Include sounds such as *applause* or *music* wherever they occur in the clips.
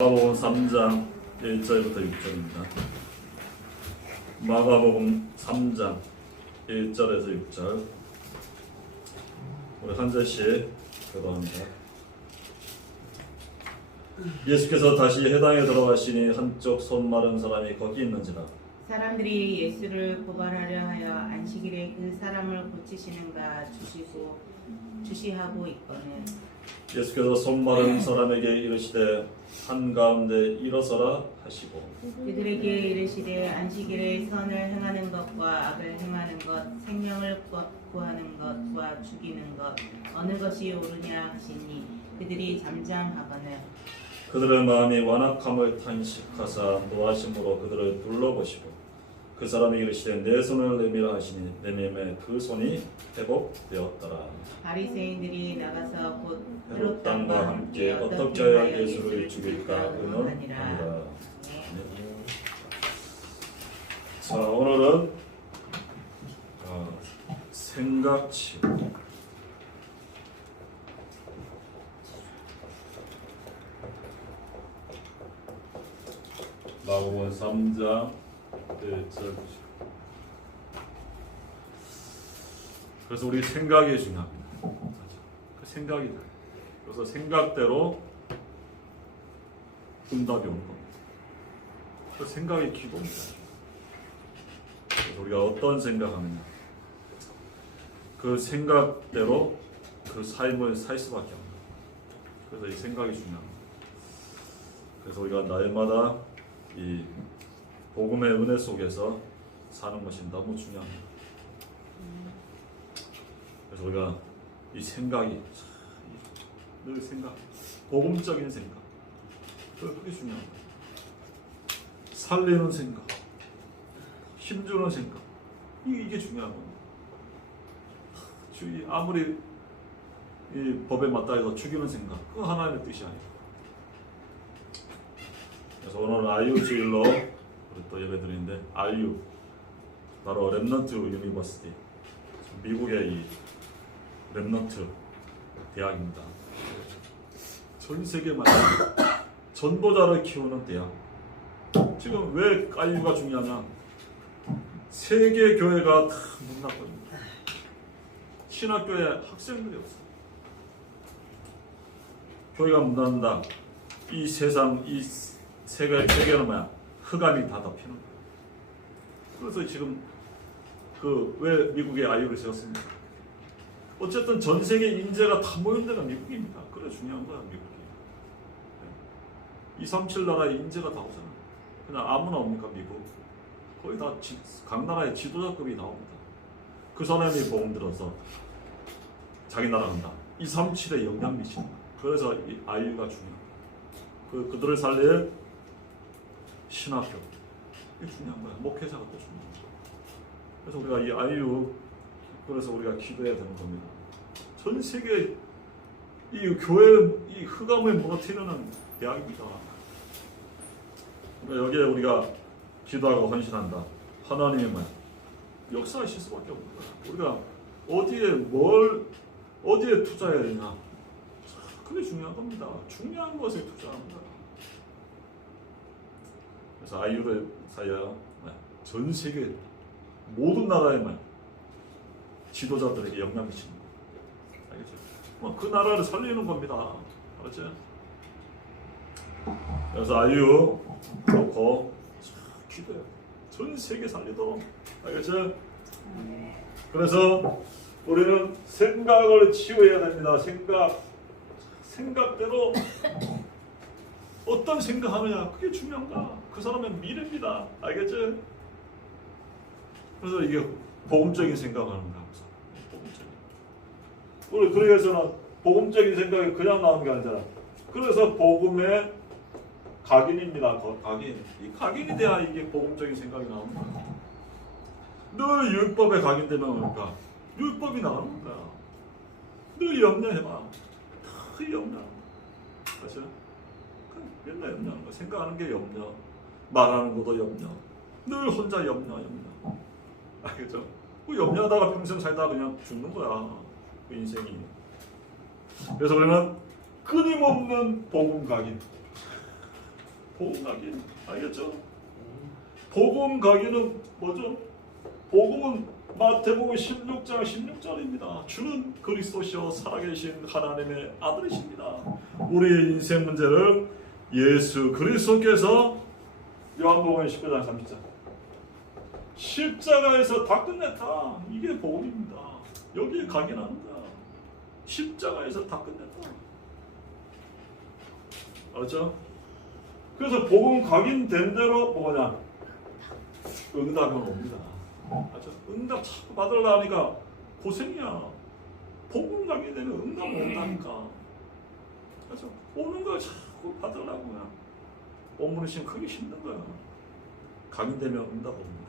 마가복음 3장 1절부터 6절입니다. 마가복음 3장 1절에서 6절 우리 한 절씩 교도합니다. 예수께서 다시 해당에 들어가시니 한쪽 손 마른 사람이 거기 있는지라 사람들이 예수를 고발하려 하여 안식일에 그 사람을 고치시는가 주시고 주시하고 있거늘 예수께서 손 마른 사람에게 이르시되 한가운데 일어서라 하시고. 그들에게 이르시되 안식일에 선을 행하는 것과 악을 행하는 것 생명을 구- 구하는 것과 죽이는 것 어느 것이 옳으냐 하시니 그들이 잠잠하거늘. 그들의 마음이 완악함을 탄식하사 노하심으로 그들을 둘러보시고 그 사람이 이르시되 내 손을 내밀어 하시니 내밀매 그 손이 회복되었더라. 바리새인들이 나가서 곧 헤롯 땅과 함께 어떻게 하여 예수를 죽일까 의논하니라. 자 오늘은 어, 생각치 마고본 3장 1절 그래서 우리 생각이 중요합니다. 그 생각이 돼. 그래서 생각대로 응답이 오는 겁니다. 그 생각이 기도입니다. 그래서 우리가 어떤 생각하느냐. 그 생각대로 그 삶을 살 수밖에 없는. 그래서 이 생각이 중요합니다. 그래서 우리가 날마다 이 복음의 은혜 속에서 사는 것이 너무 중요합니다. 그래서 우리가 이 생각이 늘 생각, 복음적인 생각, 그게 거예요. 살리는 생각, 힘주는 생각, 이- 이게 중요한 겁니다. 주의 아무리 이 법에 맞다 해서 죽이는 생각, 그 하나님의 뜻이 아니에요. 그래서 오늘 아이유 주일로 또 예배 드리는데 아이유 바로 랩넌트 유니버시티 미국의 이 랩넌트 대학입니다. 전 세계만 *coughs* 전도자를 키우는 대학. 지금 왜 아이유가 중요하냐? 세계 교회가 다문 닫고 있습니다. 신학교에 학생들이 없어. 교회가 문 닫는다. 이 세상 이 세계 세계는 뭐야? 흑암이 다 덮이는 거야. 그래서 지금 그 왜 미국에 아이유를 세웠습니까? 어쨌든 전 세계 인재가 다 모인 데가 미국입니다. 그래 중요한 거야 미국이. 237 나라의 인재가 다 오잖아. 그냥 아무나 옵니까 미국? 거의 다 각 나라의 지도자급이 나옵니다. 그 사람이 복음 들어서 자기 나라 간다. 237에 영향 미치는 거야. 그래서 이 아이유가 거야. 그 그들을 살릴 신학교 이게 중요한 거야. 목회자가 또 중요한 거야. 그래서 우리가 이 아이유 그래서 우리가 기도해야 되는 겁니다. 전 세계 이 교회 이 흑암을 무너뜨리는 대학입니다. 그러니까 여기에 우리가 기도하고 헌신한다. 하나님은 역사하실 수밖에 없는 거야. 우리가 어디에 뭘 어디에 투자해야 되냐. 그게 중요한 겁니다. 중요한 것에 투자합니다. 그래서 아이유를 사야 전 세계 모든 나라에만 지도자들에게 영향 미치는 거예요. 알겠죠? 뭐그 나라를 살리는 겁니다. 알았죠? 그래서 아이유 놓고 기도해. 전 세계 살리도록. 알겠죠? 그래서 우리는 생각을 치유해야 됩니다. 생각. 생각대로 어떤 생각하느냐 그게 중요한가? 그 사람의 미래입니다. 알겠죠? 그래서 이게 복음적인 생각하는 거야. 복음적인. 우리 그래서는 복음적인 생각이 그냥 나오는 게 아니잖아. 그래서 복음의 각인입니다. 거- 각인. 이 각인이 돼야 이게 복음적인 생각이 나오는 거야. 늘 율법에 각인되면 뭘까? 율법이 나오는 거야. 늘 염려해봐. 늘 염려. 맞죠? 그 맨날 염려하는 거야. 생각하는 게 염려. 말하는 것도 염려. 늘 혼자 염려, 염려. 알겠죠? 그 염려하다가 평생 살다가 그냥 죽는 거야. 그 인생이. 그래서 우리는 끊임없는 복음 각인. 복음 가기 알겠죠? 복음 가기는 뭐죠? 복음은 마태복음 16장 16절입니다. 주는 그리스도시요 살아계신 하나님의 아들이십니다. 우리의 인생 문제를 예수 그리스도께서 요한복음 19장 30절 십자가에서 다 끝냈다. 이게 복음입니다. 여기에 거야. 십자가에서 다 끝냈다. 알았죠? 그래서 복음 각인된 대로 뭐냐? 응답은 옵니다. 맞죠? 응답 자꾸 받으려 하니까 고생이야. 복음 각인되면 응답 온다니까. 그렇죠? 오는 걸 자꾸 받으려고 그냥 오므리심 크기 힘든 거야. 각인되면 응답 옵니다.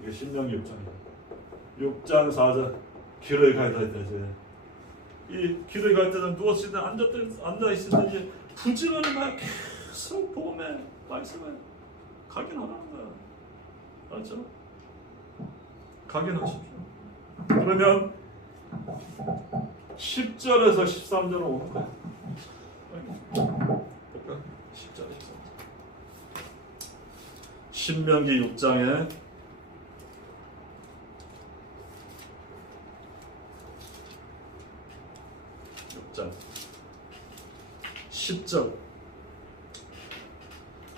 이게 신명기 6장이야. 6장 4절 길을 가야 되지. 이 길을 갈 때는 누웠을 때 앉았든 앉아 있을든지 부지런히 막 계속 복음의 말씀을 각인하라는 거야. 알았죠? 각인하십시오. 그러면 10절에서 13절로 오는 거야. 볼까? 10절에 13절. 신명기 6장에 육장 10절.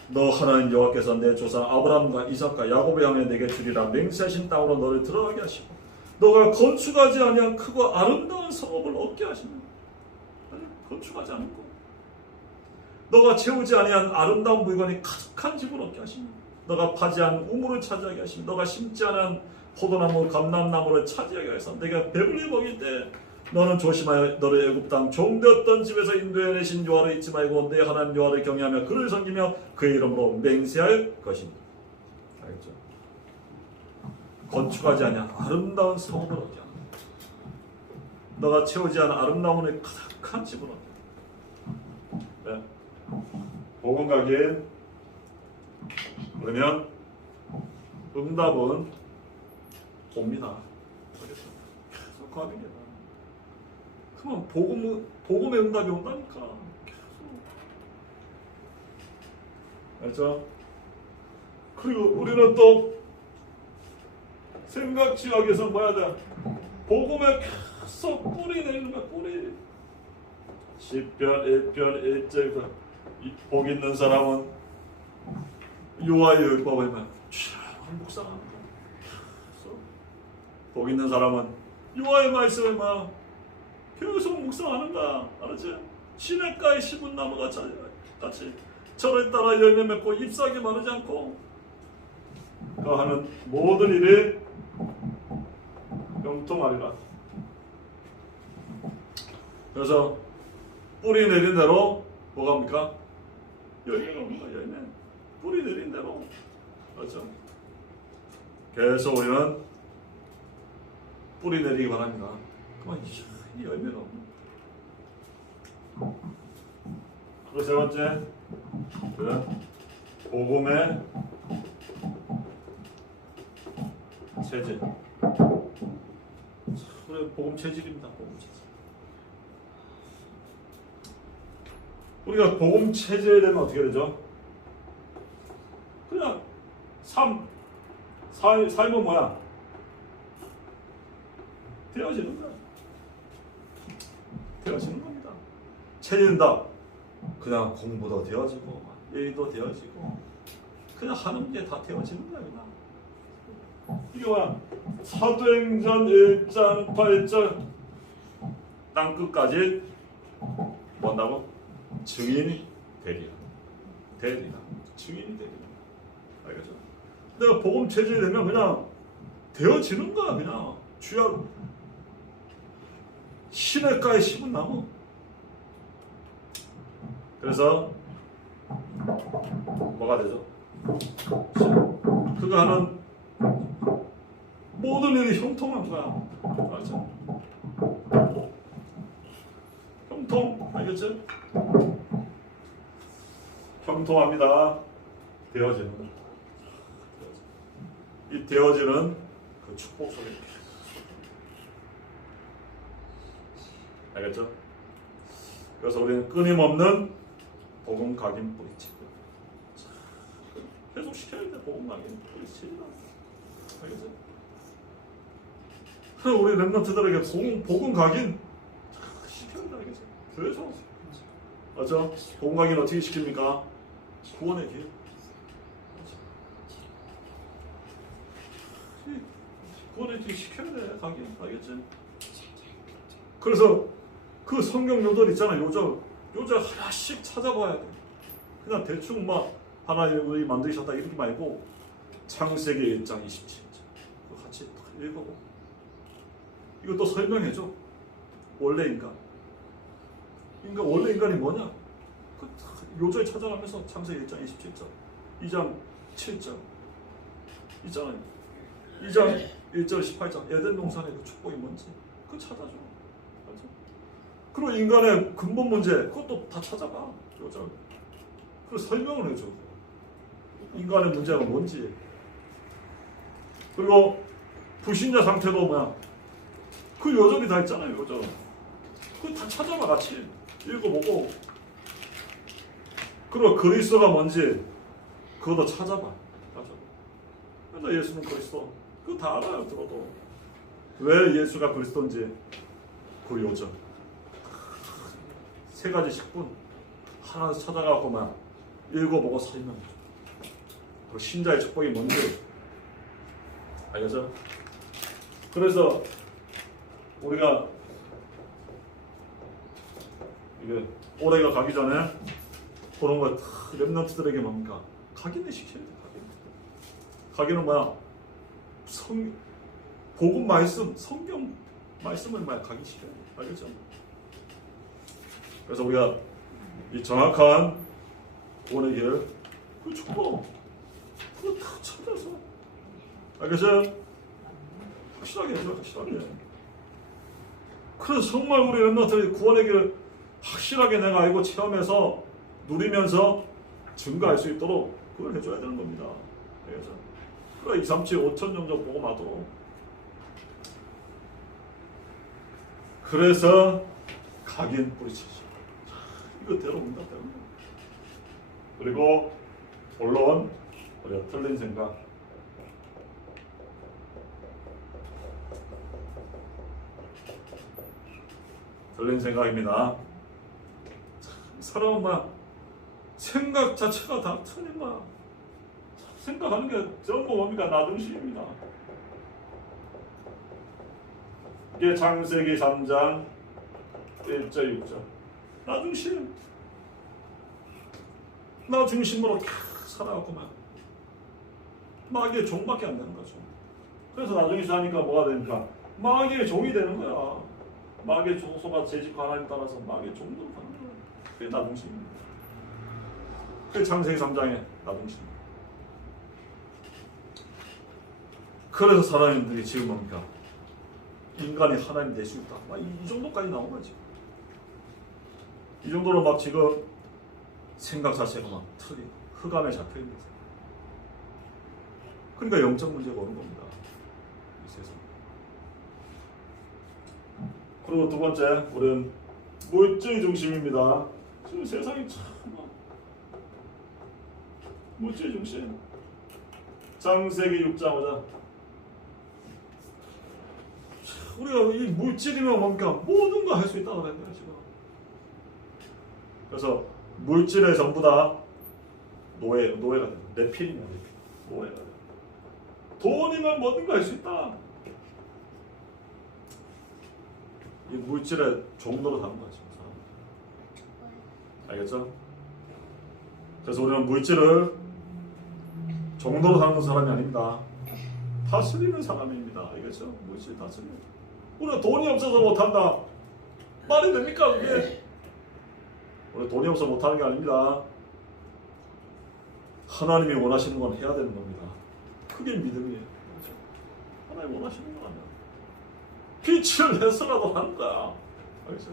너 하나님 여호와께서 내 조상 아브라함과 이삭과 야곱을 향해 내게 주리라. 맹세하신 땅으로 너를 들어가게 하시고 너가 건축하지 아니한 크고 아름다운 성읍을 얻게 하시며 아니, 건축하지 않은 거 너가 채우지 아니한 아름다운 물건이 가득한 집을 얻게 하시며 너가 파지 않은 우물을 차지하게 하시며 너가 심지 않은 포도나무 감람나무를 차지하게 하사 내가 배불리 먹일 때 너는 조심하여 너를 애굽 땅 종되었던 집에서 인도해 내신 여호와를 잊지 말고 내 하나님 여호와를 경외하며 그를 섬기며 그의 이름으로 맹세할 것입니다. 알겠죠? 건축하지 아니한 아름다운 얻게 하는 거야. 너가 채우지 않은 아름다움을 가득한 집을 얻게 네. 복음 가기엔 그러면 응답은. 알겠죠? 계속 나아. 그러면 복음 복음의 응답이 온다니까. 알죠? 그리고 우리는 또 생각 지역에서 뭐야 돼? 복음에 계속 뿌리 내리는 거야 뿌리. 10편 1편 1절에서 복 있는 사람은 묵상하는 거야. 계속. 복 있는 사람은 요하의 말씀을 막 계속 묵상하는가 알았지? 시냇가에 심은 나무가 자- 같이 절에 따라 열매 맺고 잎사귀 마르지 않고 그 하는 모든 일이 영통하리라 그래서 뿌리 내린 대로 뭐가 합니까? 열매가 옵니다 열매 뿌리 내린 대로 그렇죠? 그래서 우리는 뿌리 내리기 바랍니다 그만 이 열매가. 그리고 세 번째, 그 복음의 체질. 그래 복음 체질입니다. 복음 체질. 우리가 복음 체질에 되면 어떻게 되죠? 그냥 삶, 삶 삶은 뭐야? 되어지는 거야. 되어지는 겁니다. 체질다. 그냥 공부도 되어지고 일도 되어지고 그냥 하는 게 다 되어지는 거야 그냥. 이게 뭐야? 사도행전 1장 8절 땅 끝까지 뭔다고? 증인이 되리라. 되리라. 증인이 되리라. 내가 복음 체질이 되면 그냥 되어지는 거야 그냥. 주야 시냇가에 심은 나무. 그래서 뭐가 되죠? 그가 하는 모든 일이 형통한 거야. 맞죠? 형통 알겠죠? 형통합니다. 되어지는 되어지는 그 축복 속에 알겠죠? 그래서 우리는 끊임없는 복음 각인 뿌리치고 계속 시켜야 돼 복음 각인 뿌리치다 알겠죠? 우리 랩런트들에게 복음, 복음 각인 시켜야 돼 알겠죠? 교회에서 맞죠? 복음 각인 어떻게 시킵니까? 구원의 길 구원의 길 시켜야 돼 각인 알겠지? 그래서 그 성경 요절 있잖아 요절. 요절 하나씩 찾아봐야 돼. 그냥 대충 막 하나님이 만드셨다 이렇게 말고 창세기 1장 27절. 그거 같이 딱 읽어보 이것도 설명해줘. 원래 인간. 인간 원래 인간이 뭐냐? 그 요절 찾아가면서 창세기 1장 27절 2장 7절. 있잖아요 2장 1절 18절 에덴 동산의 그 축복이 뭔지 그거 찾아줘. 맞아? 그리고 인간의 근본 문제 그것도 다 찾아봐. 요절. 그 설명을 해줘. 인간의 문제가 뭔지. 그리고 불신자 상태도 뭐야? 그 요절이 다 있잖아요 요절. 그거 다 찾아봐 같이. 읽어보고. 그리고 그리스도가 뭔지 그것도 찾아봐. 맞아. 근데 예수는 그리스도 그거 다 알아요 들어도 왜 예수가 그리스도인지 그 요절 세 가지 식분 하나 찾아가고만 읽어보고 줘. 그 신자의 축복이 뭔지 알겠죠? 그래서 우리가 이게 올해가 가기 전에 그런 거 랩런트들에게 뭡니까? 각인을 시켜야 돼. 각인. 각인은 뭐야? 성 복음 말씀, 성경 말씀을 말 각인시켜야 돼. 알겠죠? 그래서 우리가 이 정확한 구원의 길, 그 축복, 그거 다 찾아서 알겠어요? 확실하게 해줘, 확실하게. 그래서 정말 우리 랩런트들이 구원의 길을 확실하게 내가 알고 체험해서 누리면서 증가할 수 있도록 그걸 해줘야 되는 겁니다. 알겠죠? 그래 2, 3, 7, 5천 정도 보고 마도록. 그래서 각인 뿌리치시. 이거 대로온다 대로. 그리고 본론 우리가 틀린 생각. 틀린 생각입니다. 사람은 막 생각 자체가 다 틀린 거야. 생각하는 게 전부 뭡니까? 나중심입니다. 이게 창세기 3장 1절 6절 나중심 나 중심으로 캬 살아왔구만 마귀의 종밖에 안 되는 거죠 그래서 나중에 사니까 뭐가 됩니까? 마귀의 종이 되는 거야 마귀의 종소가 재직과 하나님 따라서 마귀의 종으로 가는 거야 그게 나중심입니다 그게 창세기 3장의 나중심 그래서 사람들이 지금 뭡니까? 인간이 하나님 될 수 있다. 막 이, 이 정도까지 나온 거지. 이 정도로 막 지금 생각 자체가 막 틀이 흑암에 잡혀 있는 거죠. 그러니까 영적 문제가 오는 겁니다. 이 세상. 그리고 두 번째, 우리는 물질 중심입니다. 지금 세상이 참막 물질 중심. 창세기 6장 5장. 우리가 이 물질이면 뭡니까? 모든 거할수 있다고 그랬네요 지금. 그래서 물질에 전부 다 노예 노예가 돼. 내필이냐 내필. 노예가 돼. 돈이면 뭐든 거할수 있다. 이 물질의 거야 지금 사람. 알겠죠? 그래서 우리는 물질을 정도로 사는 사람이 아닙니다. 다스리는 사람입니다. 알겠죠? 물질 다스리는. 우리가 돈이 없어서 못한다. 말이 됩니까 그게? 우리 돈이 없어 못하는 게 아닙니다. 하나님이 원하시는 건 해야 되는 겁니다. 그게 믿음이에요. 그렇죠? 하나님 원하시는 거 아니야. 빛을 내서라도 하는 거야. 알겠죠?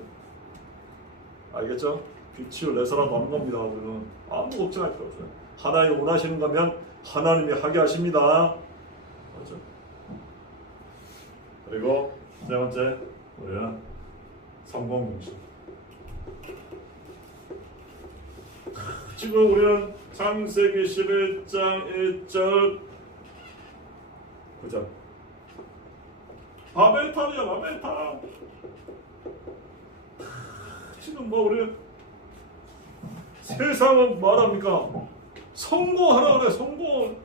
알겠죠? 빛을 내서라도 하는 겁니다. 우리는 아무 걱정할 필요 없어요. 하나님 원하시는 거면 하나님이 하게 하십니다. 그렇죠? 그리고 세 번째 우리는 성공 중심. 지금 우리는 창세기 11장 1절 9절 바벨탑이야 바벨탑. 지금 뭐 우리 세상은 말합니까? 성공하라 그래 성공.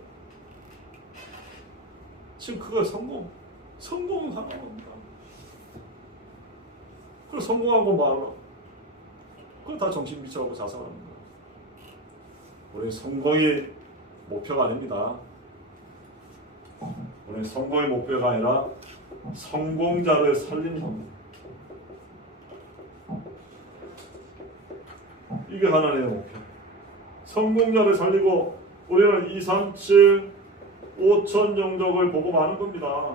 지금 그거 성공 성공하는 겁니다 그 성공한 거 말하라 그거 다 정신 미쳐갖고 자살하는 거야 우리 성공이 목표가 아닙니다 우리 성공의 목표가 아니라 성공자를 살리는 겁니다 이게 하나님의 목표. 성공자를 살리고 우리는 2, 3, 7, 5천 영적을 보고 마는 겁니다.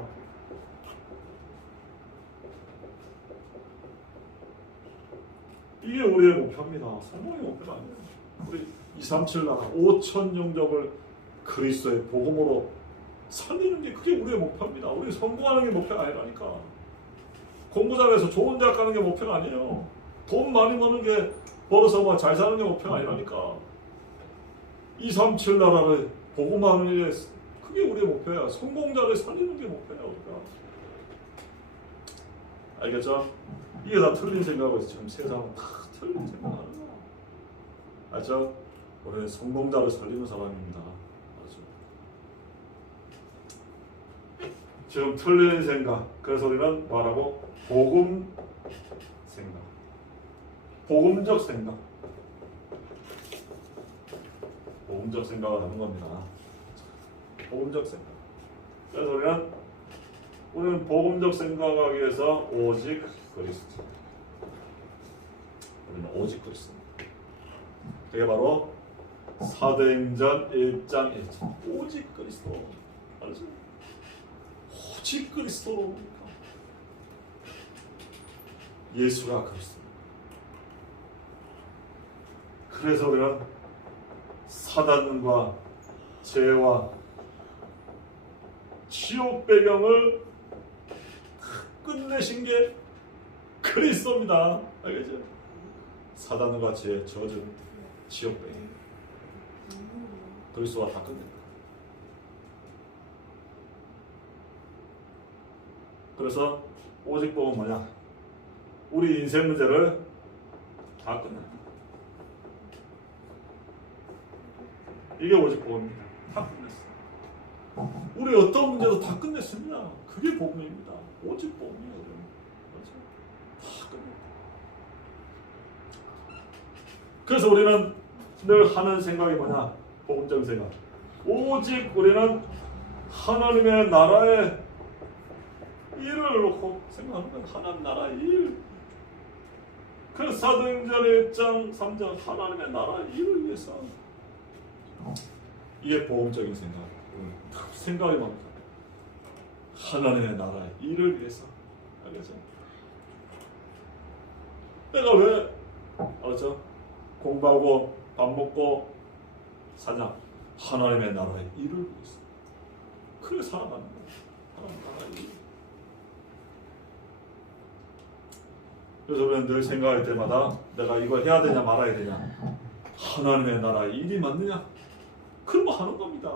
이게 우리의 목표입니다. 성공의 목표가 아니에요. 우리 2, 3, 7 나라 5천 영적을 그리스도의 복음으로 살리는 게 그게 우리의 목표입니다. 우리 성공하는 게 목표가 아니라니까. 공부 잘해서 좋은 대학 가는 게 목표가 아니에요. 돈 많이 버는 게 벌어서 뭐 잘 사는 게 목표가 아니라니까. 2, 3, 7 나라를 복음하는 일에 그게 우리의 목표야. 성공자를 살리는 게 목표야 우리가. 알겠죠? 이게 다 틀린 생각이고 지금 세상은 다 틀린 생각하는 거야. 알죠? 우리는 성공자를 살리는 사람입니다. 알죠? 지금 틀린 생각. 그래서 우리는 뭐라고? 복음 생각. 복음적 생각. 복음적 생각을 하는 겁니다. 복음적 생각. 그래서 우리는 우리는 복음적 생각하기 위해서 오직 그리스도. 오직 그리스도. 그게 바로 사도행전 1장 1절. 오직 그리스도. 알죠? 오직 그리스도로니까. 예수가 그리스도. 그래서 우리는 사단과 죄와 지옥 배경을 끝내신 게 그리스도입니다. 알겠죠? 사단과 죄, 저주, 지옥 배경. 그리스도가 다 끝낸다. 그래서 오직 복은 뭐냐? 우리 인생 문제를 다 끝낸다. 이게 오직 복음입니다. 다 끝냈어. 우리 어떤 문제도 다 끝냈습니다. 그게 복음입니다. 오직 복음이에요. 그렇죠? 다 끝냈다. 그래서 우리는 늘 하는 생각이 뭐냐? 복음적인 생각. 오직 우리는 하나님의 나라의 일을 놓고 생각하는 거예요. 하나님 나라의 일. 그 사도행전 1장 3장 하나님의 나라의 일을 위해서 이게 보험적인 생각. 생각이 많다. 하나님의 나라의 일을 위해서. 알겠죠? 내가 왜 알았죠? 공부하고 밥 먹고 사냐? 하나님의 나라의 일을 위해서. 그래 살아가는 거야. 하나님 나라의 일. 그래서 우리는 늘 생각할 때마다 내가 이걸 해야 되냐 말아야 되냐. 하나님의 나라 일이 맞느냐? 그런 거 하는 겁니다.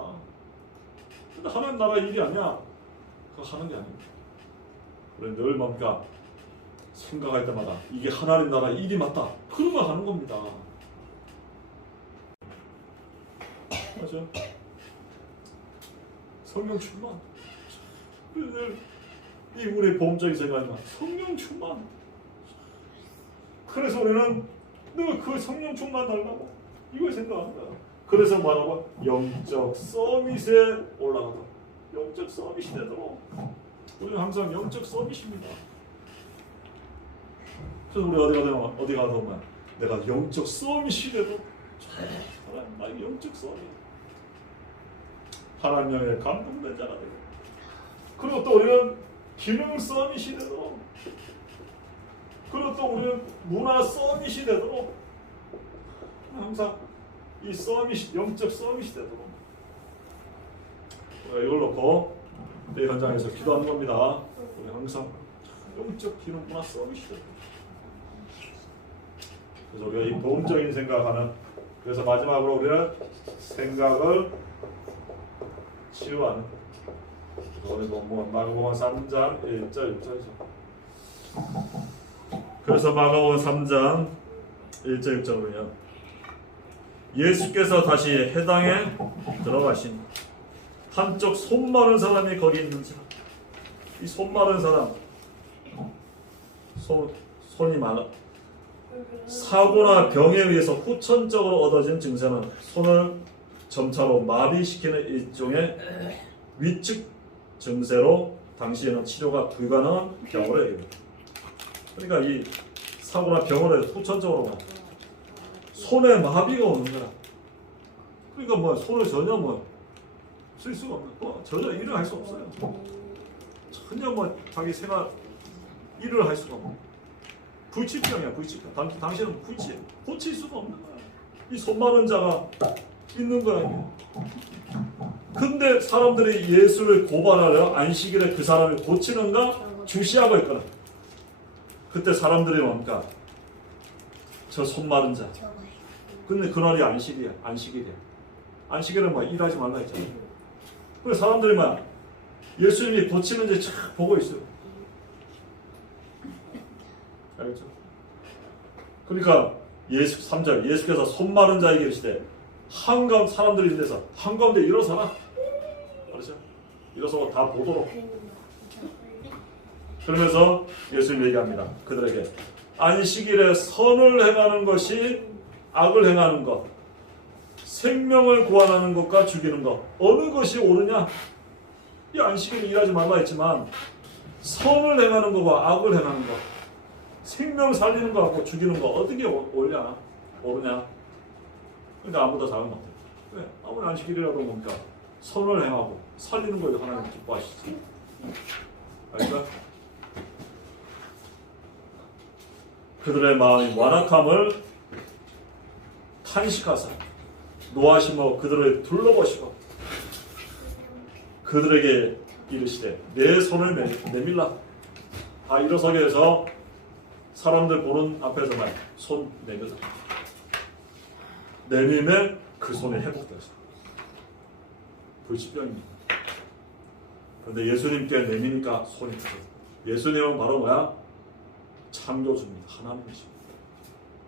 근데 하나님 나라 일이 아니야. 그거 하는 게 아닙니다. 우리는 늘 뭔가 생각할 때마다 이게 하나님 나라 일이 맞다. 그런 거 하는 겁니다. 맞죠? 성령 충만. 늘이 우리 보험적인 생각이만 성령 충만. 그래서 우리는 늘 그 성령 충만 달라고 이걸 거야. 그래서 뭐라고? 영적 서밋에 올라가다. 영적 서밋이 되도록 우리는 항상 영적 서밋입니다. 그래서 우리 어디 가든 어디 가든 내가 영적 서밋이 되도록 나의 영적 서밋 하나님의 감동된 자가 되고 그리고 또 우리는 기능 서밋이 되도록 그리고 또 우리는 문화 서밋이 되도록 항상 이 서밋이 영적 서밋이 되도록 우리가 이걸 놓고 내 현장에서 기도하는 겁니다. 우리 항상 영적 기능 문화 서밋이 되도록 그래서 우리가 이 보험적인 생각하는 그래서 마지막으로 우리는 생각을 치유하는 오늘 본문 마가복음 3장 1절 6절이죠. 그래서 마가복음 3장 1절 6절은요. 예수께서 다시 해당에 들어가신 한쪽 손 마른 사람이 거기 있는지라 이손 마른 사람 손, 손이 많아 사고나 병에 의해서 후천적으로 얻어진 증세는 손을 점차로 마비시키는 일종의 위축 증세로 당시에는 치료가 불가능한 병으로 여깁니다. 그러니까 이 사고나 해서 후천적으로 막 손에 마비가 오는 거야. 그러니까 뭐 손을 전혀 뭐 쓸 수가 없는, 뭐 전혀 일을 할 수 없어요. 전혀 뭐 자기 생활 일을 할 수가 없는. 불치병이야 불치병. 당, 당신은 불치 고칠 수가 없는 거야. 이 손 많은 자가 있는 거야. 이게. 근데 사람들이 예수를 고발하려 안식일에 그 사람을 고치는가 주시하고 있거든. 그때 사람들이 뭡니까? 저 손 마른 자. 근데 그날이 안식이야. 안식일이야. 안식일은 뭐 일하지 말라 했잖아. 그래서 사람들이 막 예수님이 고치는지 쫙 보고 있어요. 알겠죠? 그러니까 예수 3절 예수께서 손 마른 자에게 이르시되 한가운 사람들이 있는 데서 한가운데 일어서라. 그렇죠? 일어서고 다 보도록 그러면서 예수님 얘기합니다. 그들에게 안식일에 선을 행하는 것이 악을 행하는 것, 생명을 구원하는 것과 죽이는 것 어느 것이 옳으냐? 이 안식일에 일하지 말라 했지만 선을 행하는 것과 악을 행하는 것, 생명 살리는 것하고 죽이는 것 어떻게 옳- 옳냐? 옳으냐? 그러니까 아무도 잘못 못해. 왜? 아무리 안식일이라도 뭡니까? 선을 행하고 살리는 걸 하나님 기뻐하시지. 알까? 그들의 마음이 완악함을 탄식하사 노하시며 그들을 둘러보시고 그들에게 이르시되 내 손을 내- 내밀라 다 일어서게 해서 사람들 보는 앞에서만 손 내밀라 내밀면 그 손이 회복되었어 불치병입니다 그런데 예수님께 내미니까 손이 터져 예수님은 바로 뭐야? 창조주입니다 하나님이십니다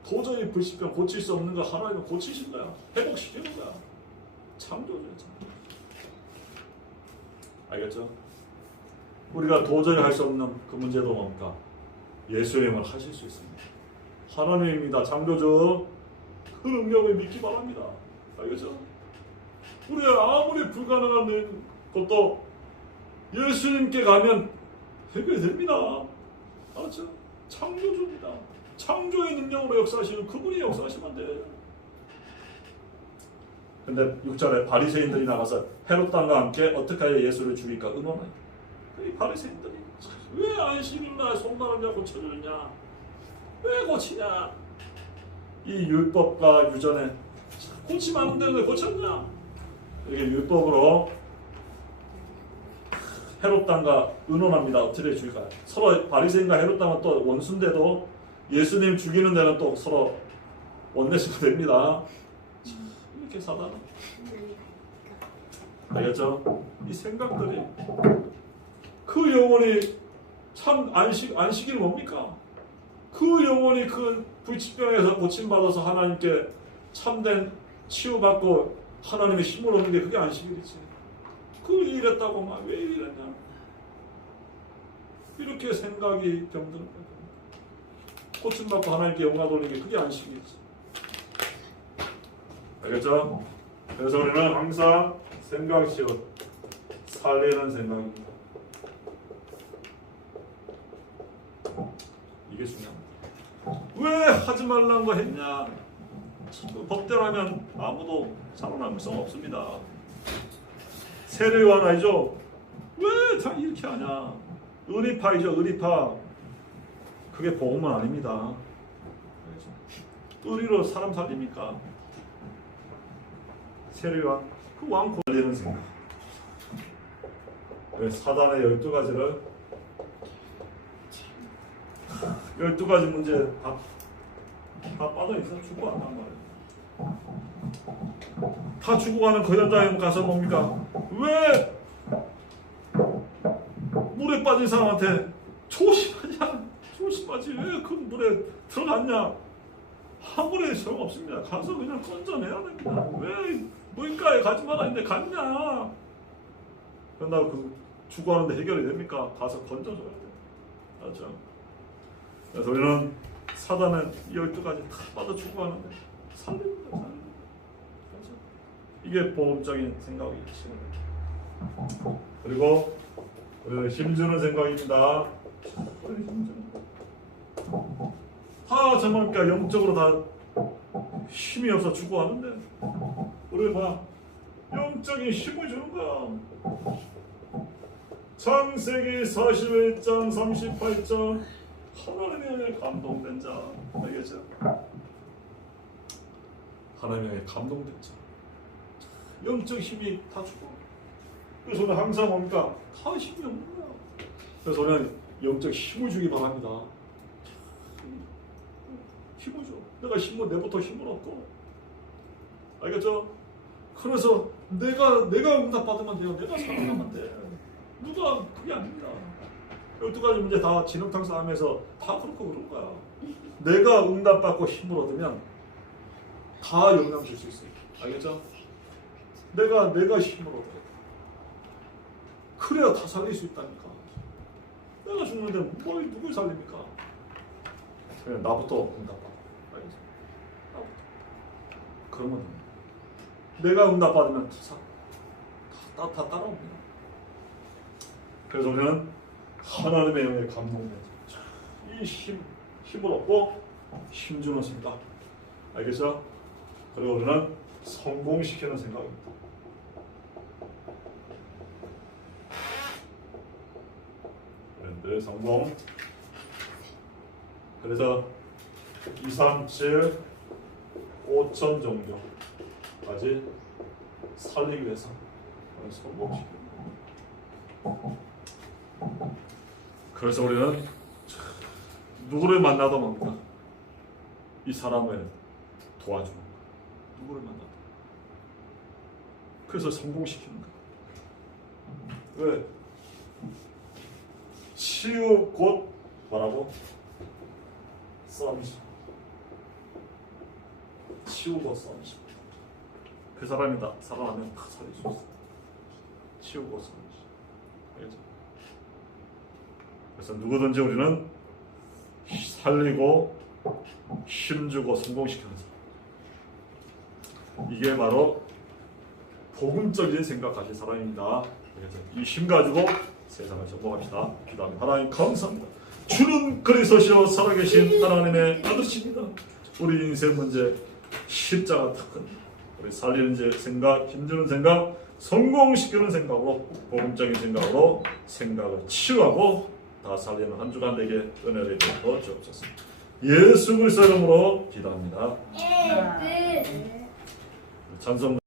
도저히 불치병 고칠 수 없는 거 하나님은 고치신 거야. 회복시키는 거야. 창조주야. 창조. 알겠죠? 우리가 도저히 할 수 없는 그 문제도 뭡니까? 예수님은 하실 수 있습니다. 하나님입니다. 창조주. 그 능력을 믿기 바랍니다. 알겠죠? 우리 아무리 불가능한 것도 예수님께 가면 해결됩니다. 알았죠? 창조주입니다. 창조의 능력으로 역사하시는 그분이 역사하시면 돼. 근데 6절에 바리새인들이 나가서 헤롯 당과 함께 어떻게 하여 예수를 죽일까 의논해. 이 바리새인들이 왜 안식일날 손가락 잡고 쳐주느냐? 왜 고치냐? 이 율법과 유전에 고치면 안 되는데 고쳤냐? 이게 율법으로 헤롯 당과 의논합니다. 어떻게 죽일까? 서로 바리새인과 헤롯 당은 또 원수인데도 예수님 죽이는 데는 또 서로 원내시가 됩니다. 참, 이렇게 사단은 알겠죠? 이 생각들이 그 영혼이 참 안식 안식일 뭡니까? 그 영혼이 그 불치병에서 고침 받아서 하나님께 참된 치유받고 하나님의 힘을 얻는 게 그게 안식일이지. 그 일했다고 막 왜 이랬냐? 이렇게 생각이 병드는 거야. 고침받고 하나님께 영광 돌리는 게 그게 안식이지. 알겠죠? 그래서 우리는 항상 생각식을 살리는 생각입니다. 이게 중요합니다. 왜 하지 말라는 거 했냐? 그 법대로하면 아무도 살아남을 수 없습니다. 세례 요한 알죠? 왜 다 이렇게 하냐? 의리파이죠, 의리파. 그게 복음은 아닙니다. 의리로 사람 살립니까? 세례 요한 그 왕코 걸리는 생각. 왜 사단의 열두 가지를 열두 가지 문제 다, 다 빠져 있어 죽고 안한 말이에요. 다 죽어가는 그 현장에 가서 뭡니까? 왜 물에 빠진 사람한테 조심하냐? 조심하지 왜 그 물에 들어갔냐? 아무리 소용없습니다. 가서 그냥 건져내야 됩니다. 왜 물가에 가지 마라 했는데 갔냐? 그런다고 그 죽어가는데 해결이 됩니까? 가서 건져줘야 돼. 맞죠? 그래서 우리는 사단은 이 열두 가지 다 받아. 살립니다. 그렇죠? 이게 보험적인 생각이겠죠. 그리고 우리는 힘주는 생각입니다. 힘주는 다 정말까 영적으로 다 힘이 없어 죽어가는데 우리 봐 영적인 힘을 주는 거야. 창세기 41장 38절 하나님의 감동된 자 알겠죠? 하나님의 감동된 자 영적 힘이 다 죽어 그래서 우리는 항상 뭡니까? 다 힘이 없는 거야 그래서 우리는 영적 힘을 주기 바랍니다 힘을 줘 내가 힘을 내부터 힘을 얻고 알겠죠? 그래서 내가 내가 응답 받으면 돼요 내가 살아가면 돼 누가 그게 아닙니다. 열두 가지 문제 다 진흙탕 싸움에서 다 그렇고 그런 거야. 내가 응답받고 힘을 얻으면 다 영향 줄수 있어요. 알겠죠? 내가 내가 힘을 얻어. 그래야 다 살릴 수 있다니까. 내가 죽는데 뭘 누굴 살립니까? 그냥 나부터 응답받아. 알겠죠? 나부터. 그러면 됩니다. 내가 응답받으면 다 사. 다, 다, 다 따라옵니다. 그래서 우리는 하나님의 영에 감동돼서 이힘 힘을 얻고 힘주는 생각 알겠죠? 그리고 우리는 성공시키는 생각입니다. 늘 성공. 그래서 2, 3, 7, 5천 정도까지 살리기 위해서 거예요. 그래서 우리는 누구를 만나도 뭡니까? 이 사람을 도와주는 거야. 누구를 만나도. 그래서 성공시키는 거야. 왜? 치유 곧 뭐라고? 썸이죠. 치유 곧 썸이죠. 그 사람이 다 살아나면 다 살릴 수 있어. 치유 곧 썸이죠. 알겠죠? 그래서 누구든지 우리는 살리고 힘주고 성공시키는 사람. 이게 바로 복음적인 생각하신 사람입니다. 그래서 이 힘 가지고 세상을 정복합시다. 기도하면 하나님 감사합니다. 주는 그리스도시요 살아계신 하나님의 아들입니다. 우리 인생 문제 십자가 특근 우리 살리는 제 생각, 힘주는 생각, 성공시키는 생각으로 복음적인 생각으로 생각을 치유하고 다 살리는 한 주간 되게 은혜를 베풀어 주옵소서. 예수 그리스도 이름으로 기도합니다. 아, 네. 찬송